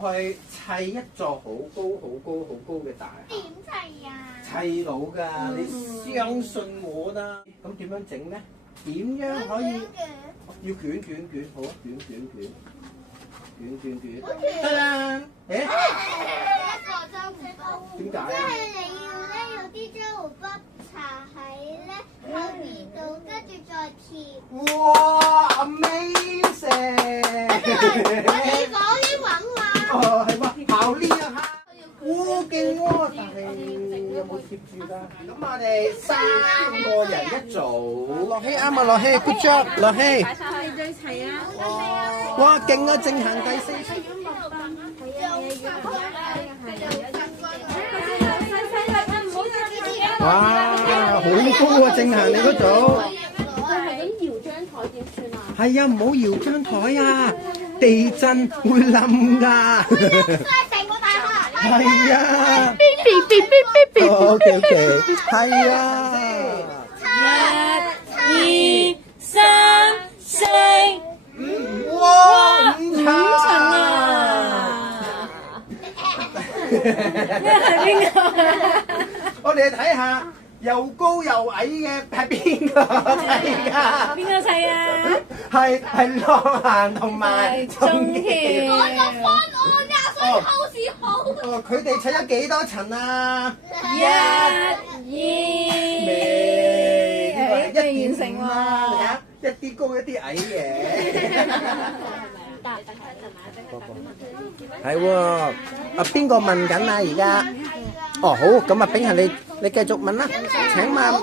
去砌一座好高嘅大廈。點砌啊？砌到㗎，你相信我啦。咁點樣整咧？點樣可以？要捲，好啊，捲，得啦。誒？一個周胡筆。點解？即係你要咧有啲周胡筆搽喺咧後面度，跟住再貼。哇 ！Amazing！我哋講英文話。哦，係喎，好厲害！哇，勁喎！但係有冇貼住㗎？咁我哋3個人一組。樂希啱啊，樂希 ，good job，樂希。你最齊啊！哇，勁啊！正行第4次。哇，好高啊！正行你嗰組。佢係咁搖張台點算啊？係啊，唔好搖張台啊！地震會冧㗎。成個大廈。係啊。OK，係啊。1、2、3、4、哇！5層啊！係邊個？我哋睇下又高又矮嘅係邊個砌㗎？邊個砌啊？係樂行同埋鐘鐘我橋。個方案呀，所以好似好。哦，佢哋砌咗幾多層啊？ 1、2，未完成啦，喎。你睇下一啲高一啲矮嘅。係喎，啊邊個問緊啊而家？哦好，咁啊炳恒你繼續問啦。請問。